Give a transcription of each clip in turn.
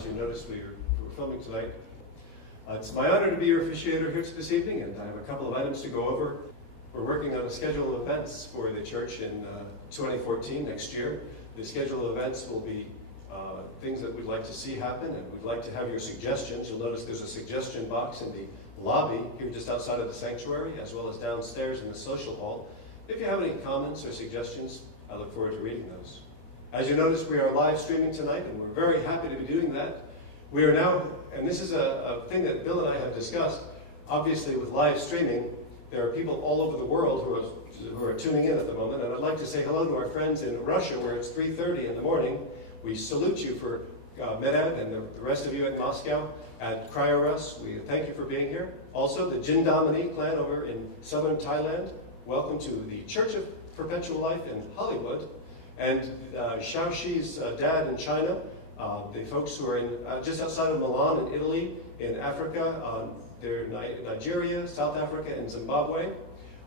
As you noticed, we're filming tonight. It's my honor to be your officiator here this evening, and I have a couple of items to go over. We're working on a schedule of events for the church in 2014, next year. The schedule of events will be things that we'd like to see happen, and we'd like to have your suggestions. You'll notice there's a suggestion box in the lobby here just outside of the sanctuary, as well as downstairs in the social hall. If you have any comments or suggestions, I look forward to reading those. As you notice, we are live streaming tonight, and we're very happy to be doing that. We are now, and this is a thing that Bill and I have discussed, obviously with live streaming, there are people all over the world who are tuning in at the moment, and I'd like to say hello to our friends in Russia, where it's 3:30 in the morning. We salute you for Medev and the rest of you at Moscow, at Cryorus. We thank you for being here. Also, the Jindamani clan over in southern Thailand. Welcome to the Church of Perpetual Life in Hollywood. And Xiaoxi's dad in China, the folks who are in just outside of Milan in Italy, in Africa, they're Nigeria, South Africa, and Zimbabwe.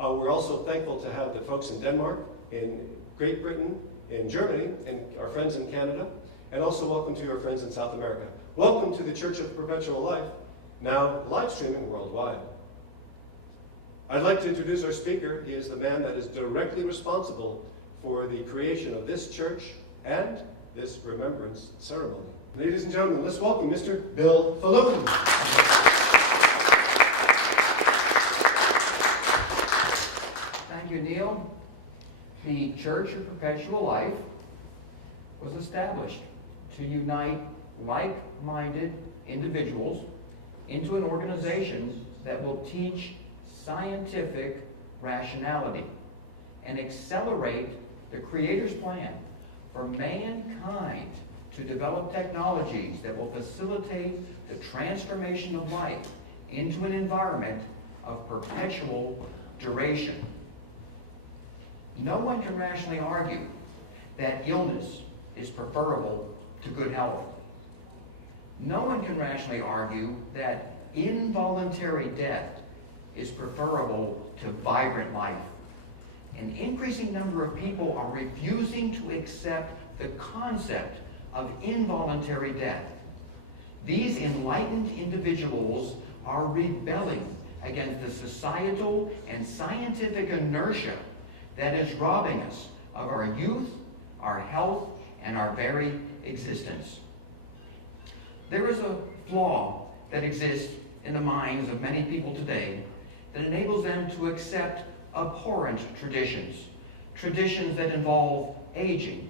We're also thankful to have the folks in Denmark, in Great Britain, in Germany, and our friends in Canada, and also welcome to your friends in South America. Welcome to the Church of Perpetual Life, now live streaming worldwide. I'd like to introduce our speaker. He is the man that is directly responsible for the creation of this church and this remembrance ceremony. Ladies and gentlemen, let's welcome Mr. Bill Faloon. Thank you, Neil. The Church of Perpetual Life was established to unite like-minded individuals into an organization that will teach scientific rationality and accelerate the Creator's plan for mankind to develop technologies that will facilitate the transformation of life into an environment of perpetual duration. No one can rationally argue that illness is preferable to good health. No one can rationally argue that involuntary death is preferable to vibrant life. An increasing number of people are refusing to accept the concept of involuntary death. These enlightened individuals are rebelling against the societal and scientific inertia that is robbing us of our youth, our health, and our very existence. There is a flaw that exists in the minds of many people today that enables them to accept abhorrent traditions, traditions that involve aging,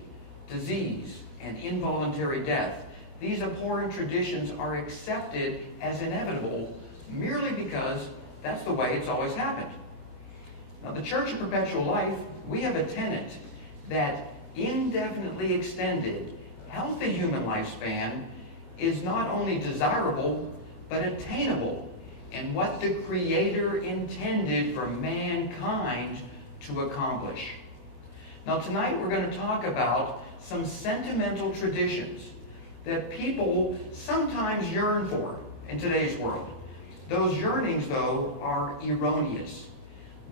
disease, and involuntary death. These abhorrent traditions are accepted as inevitable merely because that's the way it's always happened. Now, the Church of Perpetual Life, we have a tenet that indefinitely extended, healthy human lifespan is not only desirable, but attainable in what the Creator intended for mankind to accomplish. Now, tonight we're going to talk about some sentimental traditions that people sometimes yearn for in today's world. Those yearnings, though, are erroneous.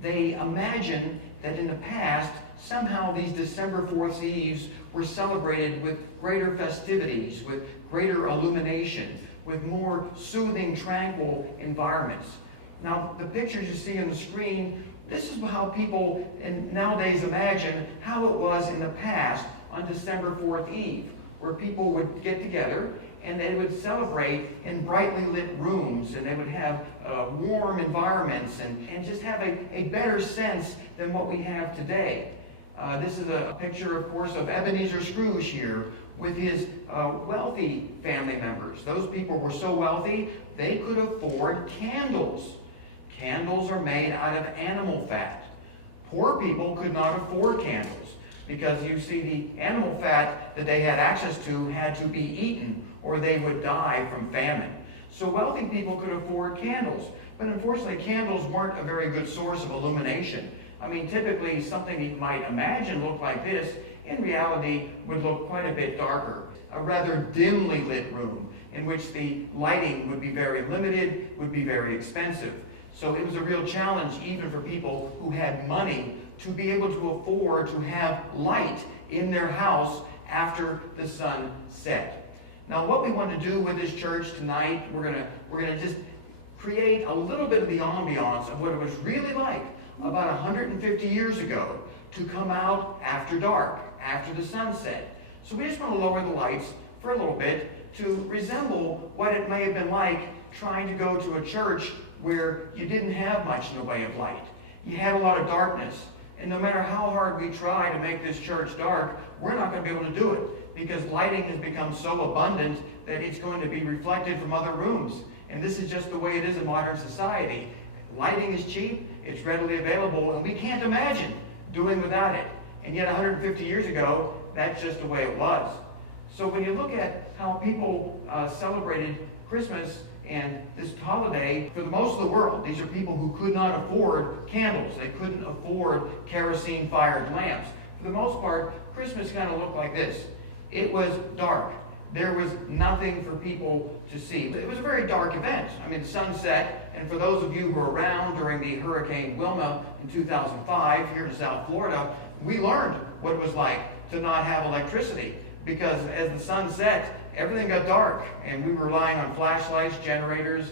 They imagine that in the past, somehow these December 4th Eves were celebrated with greater festivities, with greater illumination, with more soothing, tranquil environments. Now, the pictures you see on the screen, this is how people nowadays imagine how it was in the past on December 4th Eve, where people would get together and they would celebrate in brightly lit rooms, and they would have warm environments and just have a better sense than what we have today. This is a picture, of course, of Ebenezer Scrooge here with his wealthy family members. Those people were so wealthy, they could afford candles. Candles are made out of animal fat. Poor people could not afford candles because, you see, the animal fat that they had access to had to be eaten or they would die from famine. So wealthy people could afford candles. But unfortunately, candles weren't a very good source of illumination. I mean, typically something you might imagine looked like this, in reality would look quite a bit darker. A rather dimly lit room in which the lighting would be very limited, would be very expensive. So it was a real challenge even for people who had money to be able to afford to have light in their house after the sun set. Now, what we want to do with this church tonight, we're gonna just create a little bit of the ambiance of what it was really like about 150 years ago to come out after dark, after the sunset. So we just want to lower the lights for a little bit to resemble what it may have been like trying to go to a church where you didn't have much in the way of light. You had a lot of darkness. And no matter how hard we try to make this church dark, we're not going to be able to do it because lighting has become so abundant that it's going to be reflected from other rooms. And this is just the way it is in modern society. Lighting is cheap, it's readily available, and we can't imagine doing without it. And yet 150 years ago, that's just the way it was. So when you look at how people celebrated Christmas and this holiday, for the most of the world, these are people who could not afford candles. They couldn't afford kerosene-fired lamps. For the most part, Christmas kind of looked like this. It was dark. There was nothing for people to see. It was a very dark event. I mean, the sun set, and for those of you who were around during the Hurricane Wilma in 2005 here in South Florida, we learned what it was like to not have electricity because as the sun set, everything got dark, and we were relying on flashlights, generators,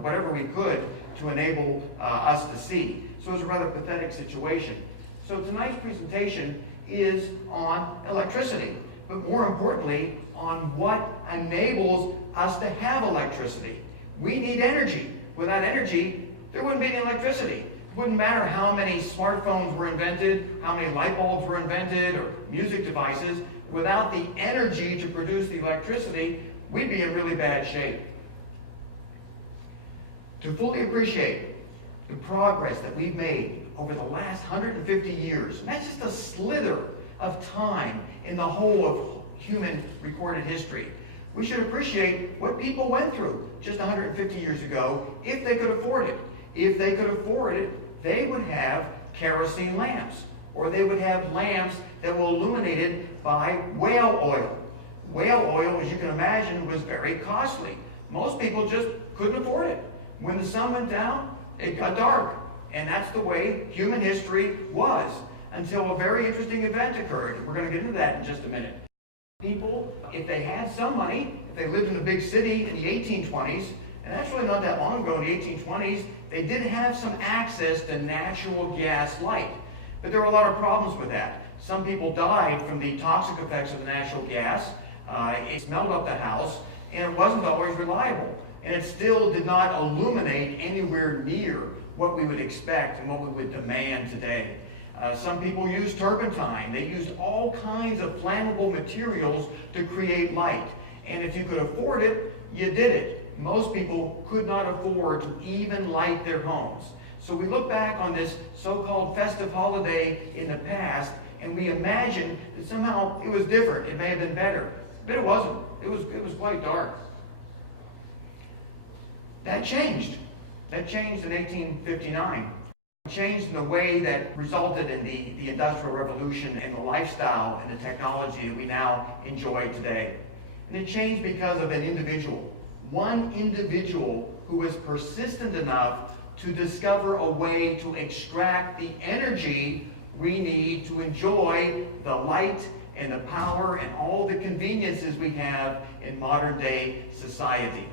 whatever we could to enable us to see. So it was a rather pathetic situation. So tonight's presentation is on electricity, but more importantly, on what enables us to have electricity. We need energy. Without energy, there wouldn't be any electricity. It wouldn't matter how many smartphones were invented, how many light bulbs were invented, or music devices. Without the energy to produce the electricity, we'd be in really bad shape. To fully appreciate the progress that we've made over the last 150 years, and that's just a slither of time in the whole of human recorded history, we should appreciate what people went through just 150 years ago if they could afford it. If they could afford it, they would have kerosene lamps, or they would have lamps that were illuminated by whale oil. Whale oil, as you can imagine, was very costly. Most people just couldn't afford it. When the sun went down, it got dark. And that's the way human history was until a very interesting event occurred. We're going to get into that in just a minute. People, if they had some money, if they lived in a big city in the 1820s, and that's really not that long ago in the 1820s, they did have some access to natural gas light. But there were a lot of problems with that. Some people died from the toxic effects of the natural gas. It smelled up the house, and it wasn't always reliable. And it still did not illuminate anywhere near what we would expect and what we would demand today. Some people used turpentine. They used all kinds of flammable materials to create light. And if you could afford it, you did it. Most people could not afford to even light their homes. So we look back on this so-called festive holiday in the past, and we imagine that somehow it was different. It may have been better. But it wasn't. It was quite dark. That changed. That changed in 1859. It changed in a way that resulted in the Industrial Revolution and the lifestyle and the technology that we now enjoy today. And it changed because of an individual. One individual who was persistent enough to discover a way to extract the energy we need to enjoy the light and the power and all the conveniences we have in modern day society.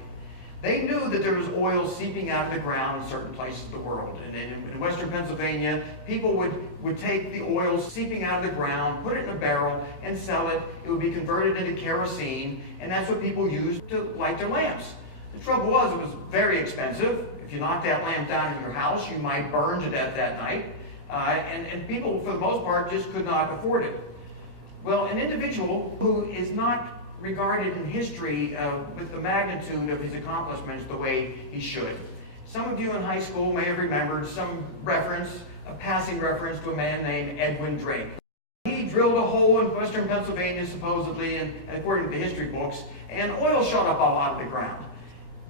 They knew that there was oil seeping out of the ground in certain places of the world. And in western Pennsylvania, people would take the oil seeping out of the ground, put it in a barrel, and sell it. It would be converted into kerosene, and that's what people used to light their lamps. The trouble was, it was very expensive. If you knocked that lamp down in your house, you might burn to death that night. And people, for the most part, just could not afford it. Well, an individual who is not regarded in history with the magnitude of his accomplishments the way he should. Some of you in high school may have remembered some reference, a passing reference to a man named Edwin Drake. He drilled a hole in western Pennsylvania, supposedly, and according to the history books, and oil shot up all out of the ground.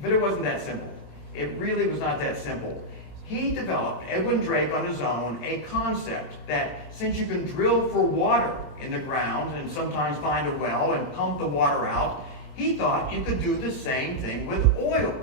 But it wasn't that simple. It really was not that simple. He developed, Edwin Drake on his own, a concept that since you can drill for water in the ground and sometimes find a well and pump the water out, he thought you could do the same thing with oil.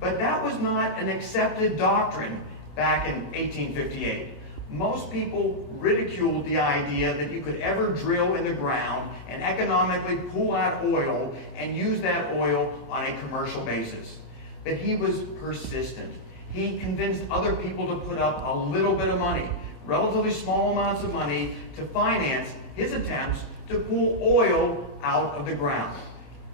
But that was not an accepted doctrine back in 1858. most people ridiculed the idea that you could ever drill in the ground and economically pull out oil and use that oil on a commercial basis. But he was persistent. He convinced other people to put up a little bit of money, relatively small amounts of money, to finance his attempts to pull oil out of the ground.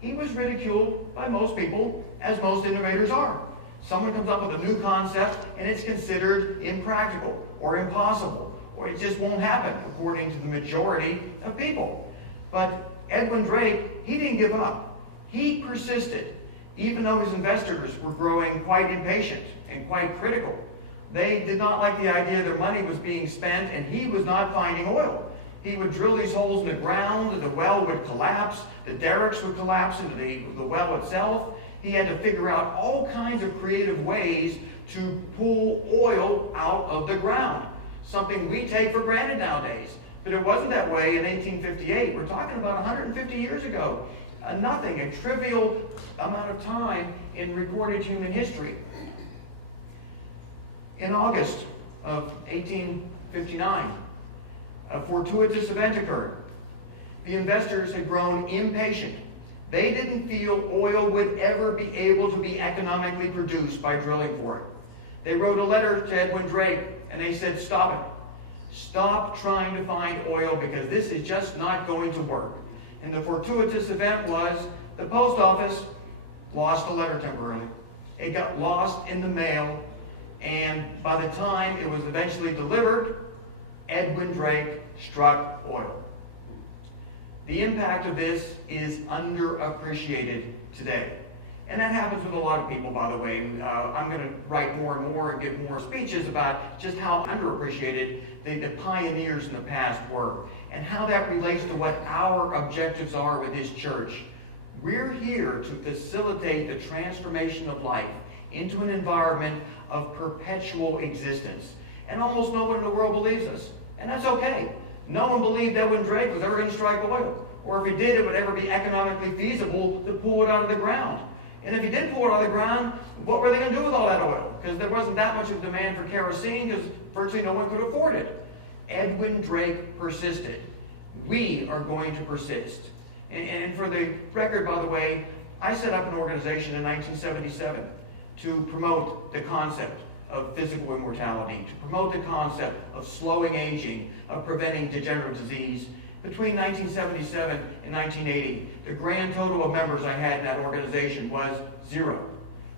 He was ridiculed by most people, as most innovators are. Someone comes up with a new concept and it's considered impractical or impossible, or it just won't happen according to the majority of people. But Edwin Drake, he didn't give up. He persisted, even though his investors were growing quite impatient and quite critical. They did not like the idea their money was being spent and he was not finding oil. He would drill these holes in the ground, and the well would collapse, the derricks would collapse into the well itself. He had to figure out all kinds of creative ways to pull oil out of the ground, something we take for granted nowadays. But it wasn't that way in 1858. We're talking about 150 years ago. Nothing, a trivial amount of time in recorded human history. In August of 1859, a fortuitous event occurred. The investors had grown impatient. They didn't feel oil would ever be able to be economically produced by drilling for it. They wrote a letter to Edwin Drake and they said, "Stop it. Stop trying to find oil because this is just not going to work." And the fortuitous event was the post office lost the letter temporarily. It got lost in the mail, and by the time it was eventually delivered, Edwin Drake struck oil. The impact of this is underappreciated today. And that happens with a lot of people, by the way. I'm going to write more and more and give more speeches about just how underappreciated the pioneers in the past were and how that relates to what our objectives are with this church. We're here to facilitate the transformation of life into an environment of perpetual existence. And almost no one in the world believes us. And that's okay. No one believed Edwin Drake was ever going to strike oil. Or if he did, it would ever be economically feasible to pull it out of the ground. And if he did pull it out of the ground, what were they going to do with all that oil? Because there wasn't that much of demand for kerosene because virtually no one could afford it. Edwin Drake persisted. We are going to persist. And for the record, by the way, I set up an organization in 1977 to promote the concept of physical immortality, to promote the concept of slowing aging, of preventing degenerative disease. Between 1977 and 1980, the grand total of members I had in that organization was 0.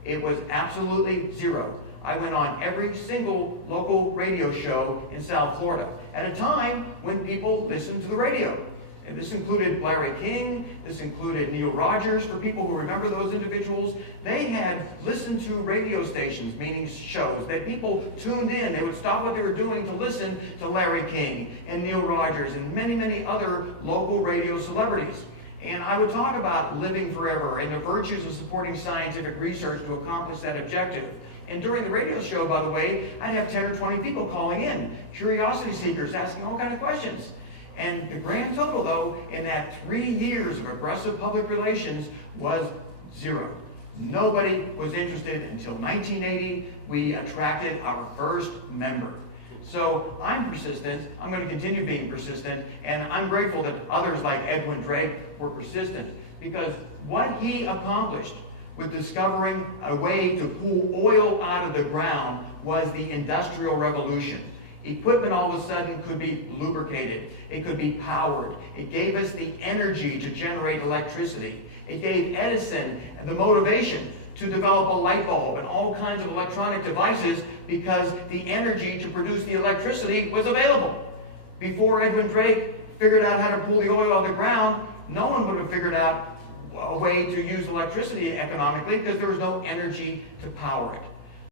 It was absolutely 0. I went on every single local radio show in South Florida at a time when people listened to the radio. And this included Larry King, this included Neil Rogers, for people who remember those individuals. They had listened to radio stations, meaning shows, that people tuned in. They would stop what they were doing to listen to Larry King and Neil Rogers and many, many other local radio celebrities. And I would talk about living forever and the virtues of supporting scientific research to accomplish that objective. And during the radio show, by the way, I'd have 10 or 20 people calling in, curiosity seekers, asking all kinds of questions. And the grand total, though, in that 3 years of aggressive public relations was 0. Nobody was interested until 1980. We attracted our first member. So I'm persistent. I'm going to continue being persistent. And I'm grateful that others like Edwin Drake were persistent, because what he accomplished with discovering a way to pull oil out of the ground was the Industrial Revolution. Equipment all of a sudden could be lubricated. It could be powered. It gave us the energy to generate electricity. It gave Edison the motivation to develop a light bulb and all kinds of electronic devices because the energy to produce the electricity was available. Before Edwin Drake figured out how to pull the oil out of the ground, no one would have figured out a way to use electricity economically because there was no energy to power it.